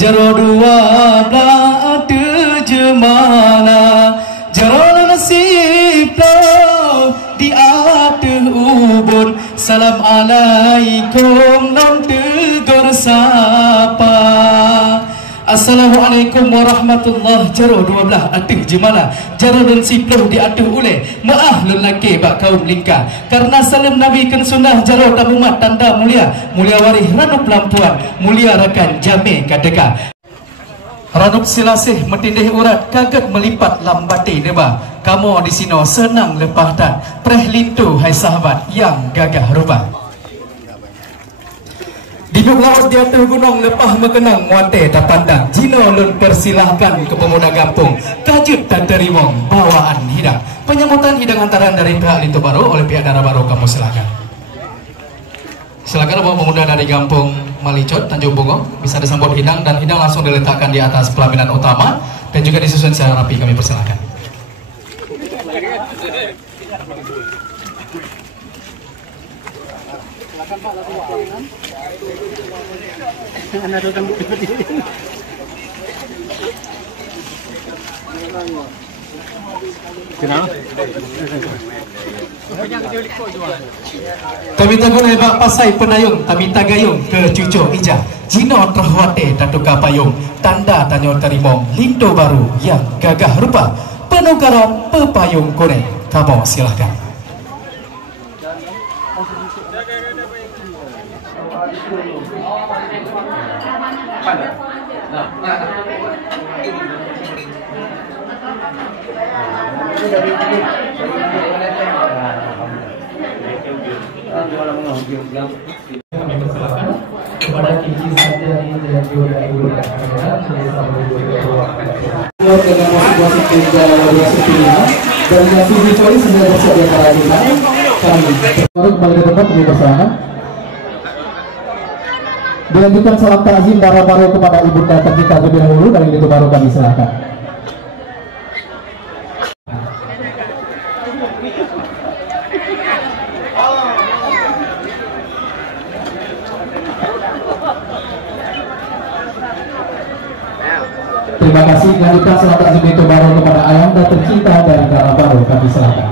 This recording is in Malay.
jaro dua belah ada jemana, jaro nasib lo di atas ubun. Salam alaikum nom tegur sapa. Assalamualaikum warahmatullahi. Jaro dua belah atih jemala, jaro dan siploh di atih ule. Maaf lelaki bak kaum lingkar, karena salam Nabi kan sunnah. Jaro tamumat tanda mulia, mulia warih ranup lampuan, mulia rakan jame kadeka. Ranup silasih metindih urat, kaget melipat lambati deba. Kamu di sini senang lepah dan preh lintu hai sahabat yang gagah rupa. Duduk laut di atas gunung lepah mengenang muate tak pandang. Jino lun persilahkan ke pemuda kampung, kajut dan terima bawaan hidang. Penyambutan hidang antaran dari pihak Lintu Baru oleh pihak Dara Baru, kamu silakan. Silakan bawa pemuda dari kampung Malicot, Tanjung Bungo, bisa disambut hidang dan hidang langsung diletakkan di atas pelaminan utama dan juga disusun secara rapi, kami persilakan. Kami tegur hebak pasai penayung, kami tagayung ke cucuk ijah. Jino terhwate tatuka payung, tanda tanyo terimong Lintu Baru yang gagah rupa. Penukaran pepayung kuning, kamu silakan. Kami persilakan kepada Kiki Sanjani dan juga Ibu Kamera dengan situasi kerja dan nasi visual sudah bersedia kehadiran kami. Baru kembali ke tempat kami persilakan. Dilanjutkan salam takzim Dara Baru kepada Ibunda tercinta terlebih dahulu dari Lintu Baru, kami silakan. Terima kasih. Lanjutkan salam takzim Lintu Baru kepada Ayanda tercinta dari Dara Baru, kami silakan.